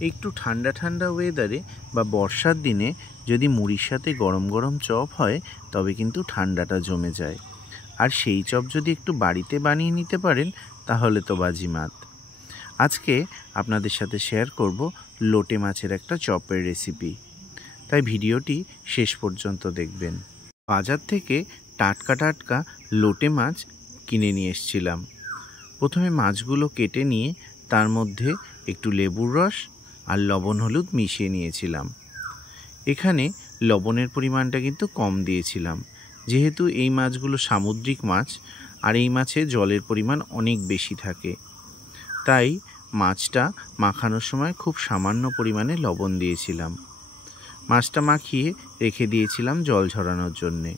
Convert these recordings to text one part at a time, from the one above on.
একটু ঠান্ডা ঠান্ডা ওয়েদারে বা বর্ষার দিনে যদি মুড়ির সাথে গরম গরম চপ হয় তবে কিন্তু ঠান্ডাটা জমে যায়। আর সেই চপ যদি একটু বাড়িতে বানিয়ে নিতে পারেন তাহলে তো বাজিমাত। আজকে আপনাদের সাথে শেয়ার করব লোটে মাছের একটা চপের রেসিপি, তাই ভিডিওটি শেষ পর্যন্ত দেখবেন। বাজার থেকে টাটকা টাটকা লোটে মাছ কিনে নিয়ে এসেছিলাম। প্রথমে মাছগুলো কেটে নিয়ে তার মধ্যে একটু লেবুর রস আর লবণ হলুদ মিশিয়ে নিয়েছিলাম। এখানে লবণের পরিমাণটা কিন্তু কম দিয়েছিলাম, যেহেতু এই মাছগুলো সামুদ্রিক মাছ আর এই মাছে জলের পরিমাণ অনেক বেশি থাকে, তাই মাছটা মাখানোর সময় খুব সামান্য পরিমাণে লবণ দিয়েছিলাম। মাছটা মাখিয়ে রেখে দিয়েছিলাম জল ঝরানোর জন্যে।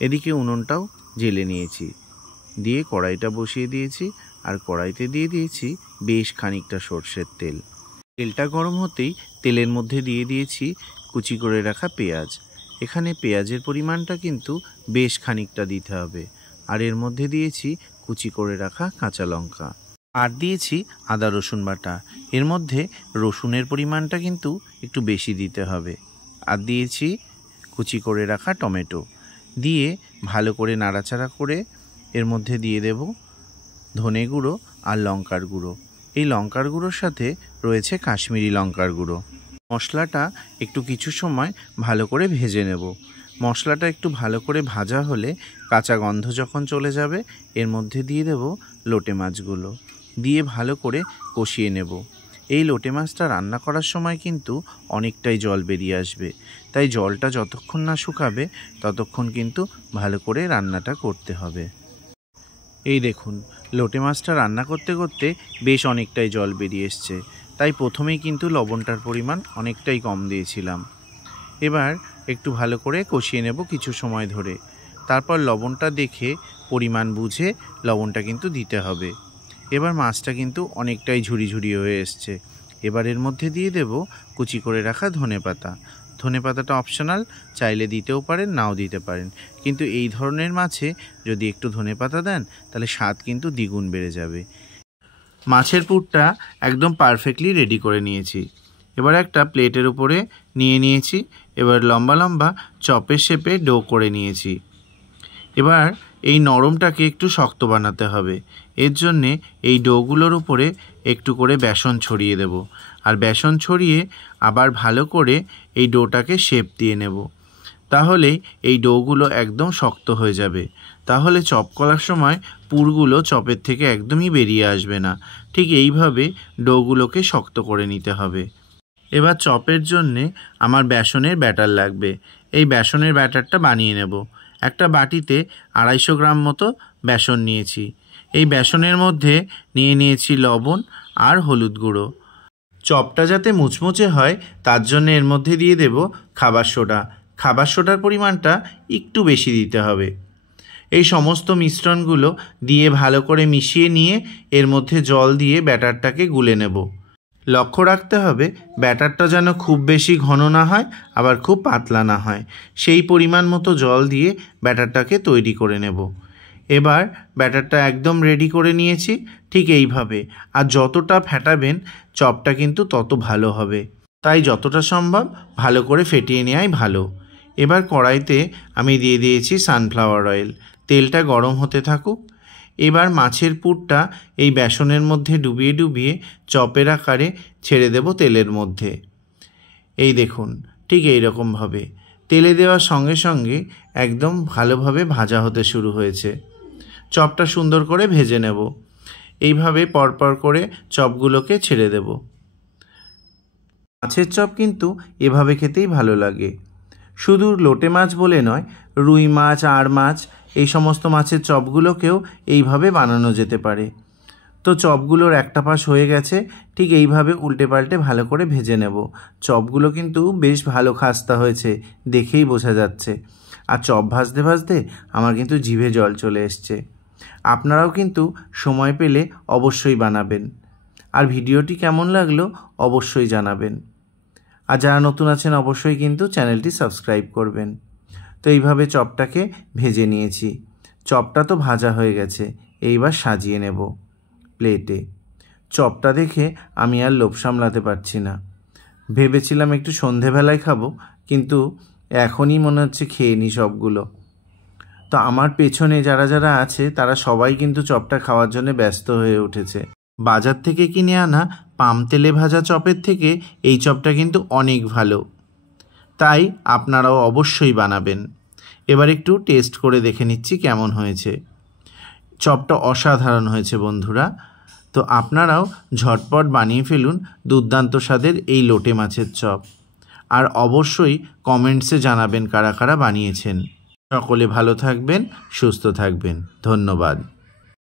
এদিকে উনুনটাও জ্বেলে নিয়েছি, দিয়ে কড়াইটা বসিয়ে দিয়েছি আর কড়াইতে দিয়ে দিয়েছি বেশ খানিকটা সর্ষের তেল। তেলটা গরম হতেই তেলের মধ্যে দিয়ে দিয়েছি কুচি করে রাখা পেঁয়াজ। এখানে পেঁয়াজের পরিমাণটা কিন্তু বেশ খানিকটা দিতে হবে। আর এর মধ্যে দিয়েছি কুচি করে রাখা কাঁচা লঙ্কা, আর দিয়েছি আদা রসুন বাটা। এর মধ্যে রসুনের পরিমাণটা কিন্তু একটু বেশি দিতে হবে। আর দিয়েছি কুচি করে রাখা টমেটো, দিয়ে ভালো করে নাড়াচাড়া করে এর মধ্যে দিয়ে দেব ধনে গুঁড়ো আর লঙ্কার গুঁড়ো। এই লঙ্কার গুঁড়োর সাথে রয়েছে কাশ্মীরি লঙ্কার গুঁড়ো। মশলাটা একটু কিছু সময় ভালো করে ভেজে নেব। মশলাটা একটু ভালো করে ভাজা হলে কাঁচা গন্ধ যখন চলে যাবে এর মধ্যে দিয়ে দেব লোটে মাছগুলো, দিয়ে ভালো করে কষিয়ে নেব। এই লোটে মাছটা রান্না করার সময় কিন্তু অনেকটাই জল বেরিয়ে আসবে, তাই জলটা যতক্ষণ না শুকাবে ততক্ষণ কিন্তু ভালো করে রান্নাটা করতে হবে। এই দেখুন, লোটে মাছটা রান্না করতে করতে বেশ অনেকটাই জল বেরিয়ে এসছে, তাই প্রথমেই কিন্তু লবণটার পরিমাণ অনেকটাই কম দিয়েছিলাম। এবার একটু ভালো করে কষিয়ে নেব কিছু সময় ধরে। তারপর লবণটা দেখে পরিমাণ বুঝে লবণটা কিন্তু দিতে হবে। এবার মাছটা কিন্তু অনেকটাই ঝুরি ঝুরি হয়ে এসছে। এবার এর মধ্যে দিয়ে দেব কুচি করে রাখা ধনেপাতা। ধনেপাতাটা অপশনাল, চাইলে দিতেও পারেন নাও দিতে পারেন, কিন্তু এই ধরনের মাছে যদি একটু ধনেপাতা দেন তাহলে স্বাদ কিন্তু দ্বিগুণ বেড়ে যাবে। মাছের পুরটা একদম পারফেক্টলি রেডি করে নিয়েছি। এবার একটা প্লেটের উপরে নিয়ে নিয়েছি। এবার লম্বা লম্বা চপের শেপে ডো করে নিয়েছি। এবার এই নরমটাকে একটু শক্ত বানাতে হবে। এর জন্যে এই ডোগুলোর উপরে একটু করে বেসন ছড়িয়ে দেব, আর বেসন ছড়িয়ে আবার ভালো করে এই ডোটাকে শেপ দিয়ে নেব। তাহলেই এই ডোগুলো একদম শক্ত হয়ে যাবে। তাহলে চপ করার সময় পুরগুলো চপের থেকে একদমই বেরিয়ে আসবে না। ঠিক এইভাবে ডোগুলোকে শক্ত করে নিতে হবে। এবার চপের জন্যে আমার বেসনের ব্যাটার লাগবে। এই বেসনের ব্যাটারটা বানিয়ে নেব। একটা বাটিতে 250 গ্রাম মতো বেসন নিয়েছি। এই বেসনের মধ্যে নিয়ে নিয়েছি লবণ আর হলুদ গুঁড়ো। চপটা যাতে মুচমুচে হয় তার জন্য এর মধ্যে দিয়ে দেব খাবার সোডা। খাবার সোডার পরিমাণটা একটু বেশি দিতে হবে। এই সমস্ত মিশ্রণগুলো দিয়ে ভালো করে মিশিয়ে নিয়ে এর মধ্যে জল দিয়ে ব্যাটারটাকে গুলে নেব। লক্ষ্য রাখতে হবে ব্যাটারটা যেন খুব বেশি ঘন না হয় আবার খুব পাতলা না হয়। সেই পরিমাণ মতো জল দিয়ে ব্যাটারটাকে তৈরি করে নেব। এবার ব্যাটারটা একদম রেডি করে নিয়েছি। ঠিক এইভাবে, আর যতটা ফেটাবেন চপটা কিন্তু তত ভালো হবে, তাই যতটা সম্ভব ভালো করে ফেটিয়ে নেওয়াই ভালো। এবার কড়াইতে আমি দিয়ে দিয়েছি সানফ্লাওয়ার অয়েল। তেলটা গরম হতে থাকুক। এবার মাছের পুরটা এই বেসনের মধ্যে ডুবিয়ে ডুবিয়ে চপের আকারে ছেড়ে দেব তেলের মধ্যে। এই দেখুন, ঠিক এই রকমভাবে তেলে দেওয়ার সঙ্গে সঙ্গে একদম ভালোভাবে ভাজা হতে শুরু হয়েছে। চপটা সুন্দর করে ভেজে নেব। এইভাবে পরপর করে চপগুলোকে ছেড়ে দেব। মাছের চপ কিন্তু এভাবে খেতেই ভালো লাগে। শুধু লোটে মাছ বলে নয়, রুই মাছ, আড় মাছ, এই সমস্ত মাছের চপগুলোকেও এইভাবে বানানো যেতে পারে। তো চপগুলোর একটা পাশ হয়ে গেছে, ঠিক এইভাবে উল্টে পাল্টে ভালো করে ভেজে নেব। চপগুলো কিন্তু বেশ ভালো খাস্তা হয়েছে, দেখেই বোঝা যাচ্ছে। আর চপ ভাজতে ভাজতে আমার কিন্তু জিভে জল চলে এসছে। আপনারাও কিন্তু সময় পেলে অবশ্যই বানাবেন। আর ভিডিওটি কেমন লাগলো অবশ্যই জানাবেন। আর যারা নতুন আছেন অবশ্যই কিন্তু চ্যানেলটি সাবস্ক্রাইব করবেন। তো এইভাবে চপটাকে ভেজে নিয়েছি। চপটা তো ভাজা হয়ে গেছে, এইবার সাজিয়ে নেব প্লেটে। চপটা দেখে আমি আর লোভ সামলাতে পারছি না। ভেবেছিলাম একটু সন্ধেবেলায় খাবো, কিন্তু এখনই মনে হচ্ছে খেয়ে নিই সবগুলো। তো আমার পেছনে যারা যারা আছে তারা সবাই কিন্তু চপটা খাওয়ার জন্য ব্যস্ত হয়ে উঠেছে। বাজার থেকে কিনে আনা পাম তেলে ভাজা চপের থেকে এই চপটা কিন্তু অনেক ভালো, তাই আপনারাও অবশ্যই বানাবেন। এবার একটু টেস্ট করে দেখে নিচ্ছি কেমন হয়েছে। চপটা অসাধারণ হয়েছে বন্ধুরা। তো আপনারাও ঝটপট বানিয়ে ফেলুন দুর্দান্ত স্বাদের এই লোটে মাছের চপ। আর অবশ্যই কমেন্টসে জানাবেন কারা কারা বানিয়েছেন। সকলে ভালো থাকবেন, সুস্থ থাকবেন। ধন্যবাদ।